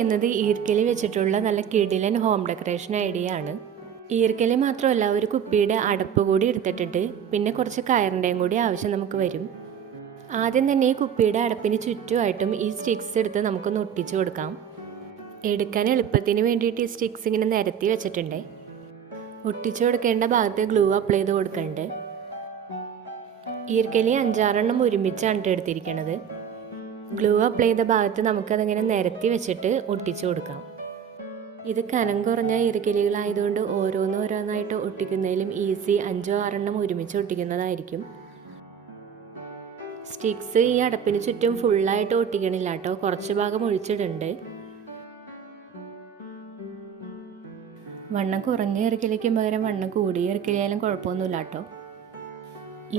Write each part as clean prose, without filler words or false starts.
ചെയ്യുന്നത് ഈർക്കലി വെച്ചിട്ടുള്ള നല്ല കിടിലൻ ഹോം ഡെക്കറേഷൻ ഐഡിയ ആണ്. ഈർക്കലി മാത്രമല്ല, ഒരു കുപ്പിയുടെ അടപ്പ് കൂടി എടുത്തിട്ടുണ്ട്. പിന്നെ കുറച്ച് കയറിൻ്റെയും കൂടി ആവശ്യം നമുക്ക് വരും. ആദ്യം തന്നെ ഈ കുപ്പിയുടെ അടപ്പിന് ചുറ്റുമായിട്ടും ഈ സ്റ്റിക്സ് എടുത്ത് നമുക്കൊന്ന് ഒട്ടിച്ചു കൊടുക്കാം. എടുക്കാൻ എളുപ്പത്തിന് വേണ്ടിയിട്ട് ഈ സ്റ്റിക്സ് ഇങ്ങനെ നിരത്തി വെച്ചിട്ടുണ്ട്. ഒട്ടിച്ചു കൊടുക്കേണ്ട ഭാഗത്ത് ഗ്ലൂ അപ്ലൈ ചെയ്ത് കൊടുക്കുന്നുണ്ട്. ഈർക്കലി 5-6 ഒരുമിച്ചാണ് എടുത്തിരിക്കുന്നത്. ഗ്ലൂ അപ്ലൈ ചെയ്ത ഭാഗത്ത് നമുക്കതിങ്ങനെ നിരത്തി വെച്ചിട്ട് ഒട്ടിച്ചു കൊടുക്കാം. ഇത് കനം കുറഞ്ഞ ഈർക്കലികളായതുകൊണ്ട് ഓരോന്നായിട്ട് ഒട്ടിക്കുന്നതിലും ഈസി 5-6 ഒരുമിച്ച് ഒട്ടിക്കുന്നതായിരിക്കും. സ്റ്റിക്സ് ഈ അടപ്പിന് ചുറ്റും ഫുള്ളായിട്ട് ഒട്ടിക്കണില്ല കേട്ടോ, കുറച്ച് ഭാഗം ഒഴിച്ചിടുന്നുണ്ട്. വണ്ണം കുറഞ്ഞ ഈർക്കലിക്കും പകരം വണ്ണം കൂടിയ ഈർക്കലിയായാലും കുഴപ്പമൊന്നുമില്ല കേട്ടോ.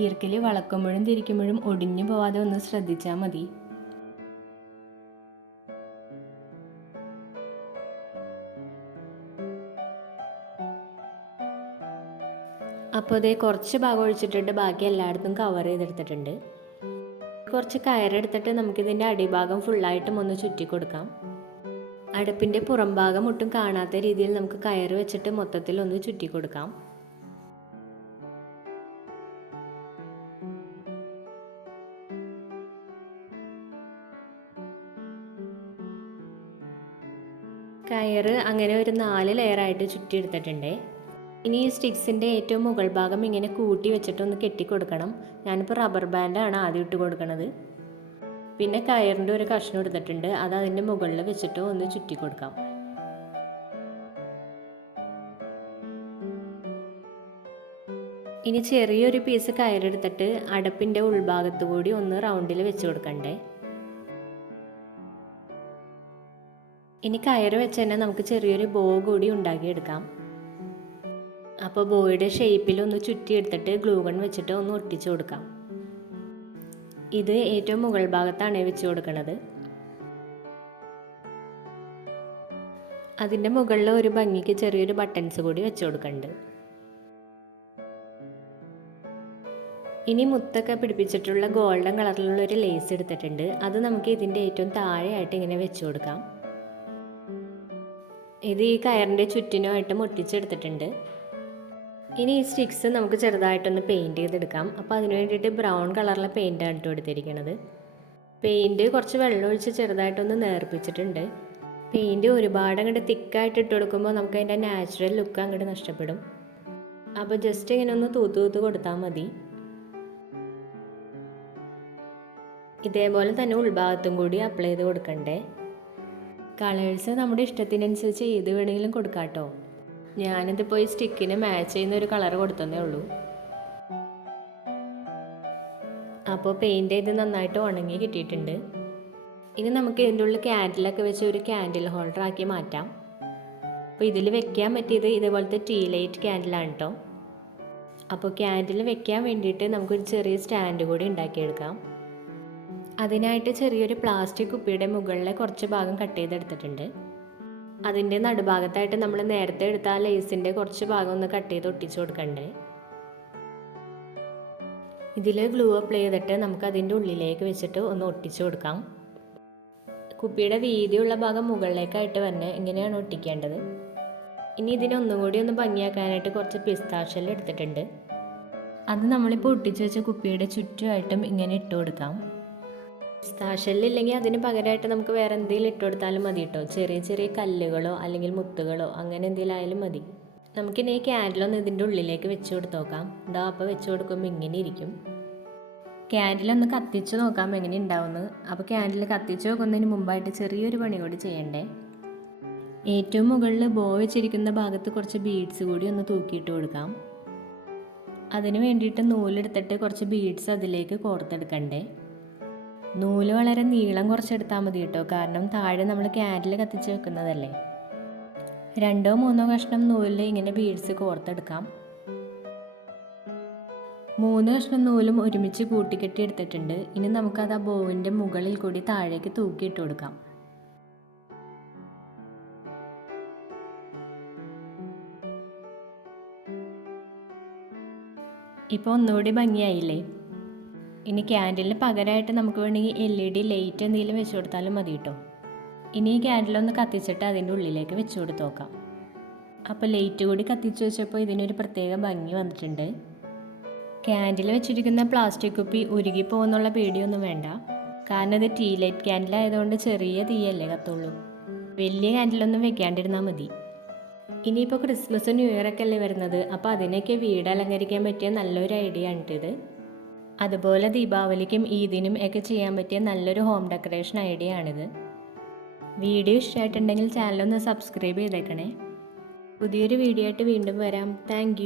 ഈർക്കലി വളക്കുമ്പോഴും തിരിക്കുമ്പോഴും ഒടിഞ്ഞു പോവാതെ ഒന്ന് ശ്രദ്ധിച്ചാൽ മതി. അപ്പോൾ അതേ കുറച്ച് ഭാഗം ഒഴിച്ചിട്ടിട്ട് ബാക്കി എല്ലായിടത്തും കവർ ചെയ്തെടുത്തിട്ടുണ്ട്. കുറച്ച് കയറെടുത്തിട്ട് നമുക്കിതിൻ്റെ അടിഭാഗം ഫുള്ളായിട്ടും ഒന്ന് ചുറ്റി കൊടുക്കാം. അടുപ്പിൻ്റെ പുറം ഭാഗം ഒട്ടും കാണാത്ത രീതിയിൽ നമുക്ക് കയറ് വെച്ചിട്ട് മൊത്തത്തിൽ ഒന്ന് ചുറ്റി കൊടുക്കാം. കയറ് അങ്ങനെ ഒരു 4 ലെയറായിട്ട് ചുറ്റിയെടുത്തിട്ടുണ്ട്. ഇനി ഈ സ്റ്റിക്സിൻ്റെ ഏറ്റവും മുകൾ ഭാഗം ഇങ്ങനെ കൂട്ടി വെച്ചിട്ടൊന്ന് കെട്ടിക്കൊടുക്കണം. ഞാനിപ്പോൾ റബ്ബർ ബാൻഡാണ് ആദ്യം ഇട്ട് കൊടുക്കുന്നത്. പിന്നെ കയറിൻ്റെ ഒരു കഷ്ണം എടുത്തിട്ടുണ്ട്, അത് അതിൻ്റെ മുകളിൽ വെച്ചിട്ട് ഒന്ന് ചുറ്റി കൊടുക്കാം. ഇനി ചെറിയൊരു പീസ് കയറെടുത്തിട്ട് അടപ്പിൻ്റെ ഉൾഭാഗത്തു കൂടി ഒന്ന് റൗണ്ടിൽ വെച്ച് കൊടുക്കണ്ടേ. ഇനി കയറ് വെച്ച് തന്നെ നമുക്ക് ചെറിയൊരു ബോ കൂടി ഉണ്ടാക്കിയെടുക്കാം. അപ്പോൾ ബോയുടെ ഷേപ്പിലൊന്ന് ചുറ്റിയെടുത്തിട്ട് ഗ്ലൂ ഗൺ വെച്ചിട്ട് ഒന്ന് ഒട്ടിച്ചു കൊടുക്കാം. ഇത് ഏറ്റവും മുകൾ ഭാഗത്താണ് വെച്ച് കൊടുക്കുന്നത്. അതിൻ്റെ മുകളിൽ ഒരു ഭംഗിക്ക് ചെറിയൊരു ബട്ടൺസ് കൂടി വെച്ച് കൊടുക്കുന്നുണ്ട്. ഇനി മുത്തൊക്കെ പിടിപ്പിച്ചിട്ടുള്ള ഗോൾഡൻ കളറിലുള്ള ഒരു ലേസ് എടുത്തിട്ടുണ്ട്. അത് നമുക്ക് ഇതിൻ്റെ ഏറ്റവും താഴെയായിട്ട് ഇങ്ങനെ വെച്ച് കൊടുക്കാം. ഇത് ഈ കയറിൻ്റെ ചുറ്റിനുമായിട്ട് ഒട്ടിച്ചെടുത്തിട്ടുണ്ട്. ഇനി ഈ സ്റ്റിക്സ് നമുക്ക് ചെറുതായിട്ടൊന്ന് പെയിൻറ്റ് ചെയ്തെടുക്കാം. അപ്പോൾ അതിന് വേണ്ടിയിട്ട് ബ്രൗൺ കളറിലെ പെയിൻറ്റാണ് ഇട്ട് കൊടുത്തിരിക്കുന്നത്. പെയിൻറ്റ് കുറച്ച് വെള്ളം ഒഴിച്ച് ചെറുതായിട്ടൊന്ന് നേർപ്പിച്ചിട്ടുണ്ട്. പെയിൻറ്റ് ഒരുപാട് അങ്ങോട്ട് തിക്കായിട്ട് ഇട്ട് കൊടുക്കുമ്പോൾ നമുക്ക് അതിൻ്റെ നാച്ചുറൽ ലുക്ക് അങ്ങോട്ട് നഷ്ടപ്പെടും. അപ്പോൾ ജസ്റ്റ് ഇങ്ങനെ ഒന്ന് തൂത്ത് കൊടുത്താൽ മതി. ഇതേപോലെ തന്നെ ഉൾഭാഗത്തും കൂടി അപ്ലൈ ചെയ്ത് കൊടുക്കണ്ടേ. കളേഴ്സ് നമ്മുടെ ഇഷ്ടത്തിനനുസരിച്ച് ഏത് വേണമെങ്കിലും കൊടുക്കാം കേട്ടോ. ഞാനിതിപ്പോൾ ഈ സ്റ്റിക്കിന് മാച്ച് ചെയ്യുന്ന ഒരു കളർ കൊടുത്തതേ ഉള്ളൂ. അപ്പോൾ പെയിൻറ്റ് ചെയ്ത് നന്നായിട്ട് ഉണങ്ങി കിട്ടിയിട്ടുണ്ട്. ഇനി നമുക്ക് ഇതിൻ്റെ ഉള്ളിൽ ക്യാൻഡിലൊക്കെ വെച്ച് ഒരു ക്യാൻഡിൽ ഹോൾഡർ ആക്കി മാറ്റാം. അപ്പോൾ ഇതിൽ വെക്കാൻ പറ്റിയത് ഇതേപോലത്തെ ടീ ലൈറ്റ് ക്യാൻഡിലാണ് കേട്ടോ. അപ്പോൾ ക്യാൻഡിൽ വെക്കാൻ വേണ്ടിയിട്ട് നമുക്കൊരു ചെറിയ സ്റ്റാൻഡ് കൂടി ഉണ്ടാക്കിയെടുക്കാം. അതിനായിട്ട് ചെറിയൊരു പ്ലാസ്റ്റിക് കുപ്പിയുടെ മുകളിലെ കുറച്ച് ഭാഗം കട്ട് ചെയ്തെടുത്തിട്ടുണ്ട്. അതിൻ്റെ നടുഭാഗത്തായിട്ട് നമ്മൾ നേരത്തെ എടുത്ത ആ ലേസിൻ്റെ കുറച്ച് ഭാഗം ഒന്ന് കട്ട് ചെയ്ത് ഒട്ടിച്ചു കൊടുക്കണ്ടേ. ഇതിൽ ഗ്ലൂ അപ്ലൈ ചെയ്തിട്ട് നമുക്ക് അതിൻ്റെ ഉള്ളിലേക്ക് വെച്ചിട്ട് ഒന്ന് ഒട്ടിച്ചു കൊടുക്കാം. കുപ്പിയുടെ വീതിയുള്ള ഭാഗം മുകളിലേക്കായിട്ട് തന്നെ ഇങ്ങനെയാണ് ഒട്ടിക്കേണ്ടത്. ഇനി ഇതിനൊന്നും കൂടി ഒന്ന് ഭംഗിയാക്കാനായിട്ട് കുറച്ച് പിസ്താഷ്യൽ എടുത്തിട്ടുണ്ട്. അത് നമ്മളിപ്പോൾ ഒട്ടിച്ചു വെച്ച കുപ്പിയുടെ ചുറ്റുമായിട്ടും ഇങ്ങനെ ഇട്ട് കൊടുക്കാം. പിസ്താഷ്യലില്ലെങ്കിൽ അതിന് പകരമായിട്ട് നമുക്ക് വേറെ എന്തെങ്കിലും ഇട്ട് കൊടുത്താലും മതി കേട്ടോ. ചെറിയ ചെറിയ കല്ലുകളോ അല്ലെങ്കിൽ മുത്തുകളോ അങ്ങനെ എന്തെങ്കിലും ആയാലും മതി. നമുക്കിനി ഈ ക്യാൻഡിലൊന്ന് ഇതിൻ്റെ ഉള്ളിലേക്ക് വെച്ച് കൊടുത്ത് നോക്കാം. അപ്പോൾ വെച്ച് കൊടുക്കുമ്പോൾ ഇങ്ങനെ ഇരിക്കും. ക്യാൻഡിലൊന്ന് കത്തിച്ച് നോക്കാം എങ്ങനെ ഉണ്ടാവുമെന്ന്. അപ്പോൾ ക്യാൻഡിൽ കത്തിച്ച് നോക്കുന്നതിന് മുമ്പായിട്ട് ചെറിയൊരു പണി കൂടി ചെയ്യണ്ടേ. ഏറ്റവും മുകളിൽ ബോ വെച്ചിരിക്കുന്ന ഭാഗത്ത് കുറച്ച് ബീഡ്സ് കൂടി ഒന്ന് തൂക്കിയിട്ട് കൊടുക്കാം. അതിന് വേണ്ടിയിട്ട് നൂലെടുത്തിട്ട് കുറച്ച് ബീഡ്സ് അതിലേക്ക് കോർത്തെടുക്കണ്ടേ. നൂല് വളരെ നീളം കുറച്ചെടുത്താൽ മതി കേട്ടോ, കാരണം താഴെ നമ്മൾ ക്യാൻഡിൽ കത്തിച്ച് വെക്കുന്നതല്ലേ. 2-3 കഷ്ണം നൂലിൽ ഇങ്ങനെ ബീഡ്സ് കോർത്തെടുക്കാം. 3 കഷ്ണം നൂലും ഒരുമിച്ച് കൂട്ടിക്കെട്ടി എടുത്തിട്ടുണ്ട്. ഇനി നമുക്കത് ആ ബോവിൻ്റെ മുകളിൽ കൂടി താഴേക്ക് തൂക്കിയിട്ട് കൊടുക്കാം. ഇപ്പോൾ ഒന്നുകൂടി ഭംഗിയായില്ലേ. ഇനി ക്യാൻഡിലിന് പകരമായിട്ട് നമുക്ക് വേണമെങ്കിൽ LED ലൈറ്റ് എന്തെങ്കിലും വെച്ച് കൊടുത്താലും മതി കേട്ടോ. ഇനി ഈ ക്യാൻഡിലൊന്ന് കത്തിച്ചിട്ട് അതിൻ്റെ ഉള്ളിലേക്ക് വെച്ച് കൊടുത്ത് നോക്കാം. അപ്പോൾ ലൈറ്റ് കൂടി കത്തിച്ച് വെച്ചപ്പോൾ ഇതിനൊരു പ്രത്യേക ഭംഗി വന്നിട്ടുണ്ട്. ക്യാൻഡിൽ വെച്ചിരിക്കുന്ന പ്ലാസ്റ്റിക് കുപ്പി ഉരുകി പോകുന്നുള്ള പേടിയൊന്നും വേണ്ട. കാരണം ഇത് ടീ ലൈറ്റ് ക്യാൻഡിൽ ആയതുകൊണ്ട് ചെറിയ തീയല്ലേ കത്തുള്ളൂ. വലിയ ക്യാൻഡിലൊന്നും വെക്കാണ്ടിരുന്നാൽ മതി. ഇനിയിപ്പോൾ ക്രിസ്മസ് ന്യൂ ഇയർ ഒക്കെ അല്ലേ വരുന്നത്, അപ്പോൾ അതിനൊക്കെ വീട് അലങ്കരിക്കാൻ പറ്റിയ നല്ലൊരു ഐഡിയ ആണിത്. അതുപോലെ ദീപാവലിക്കും ഈദിനും ഒക്കെ ചെയ്യാൻ പറ്റിയ നല്ലൊരു ഹോം ഡെക്കറേഷൻ ഐഡിയ ആണിത്. വീഡിയോ ഇഷ്ടമായിട്ടുണ്ടെങ്കിൽ ചാനലൊന്ന് സബ്സ്ക്രൈബ് ചെയ്തേക്കണേ. പുതിയൊരു വീഡിയോ ആയിട്ട് വീണ്ടും വരാം. താങ്ക്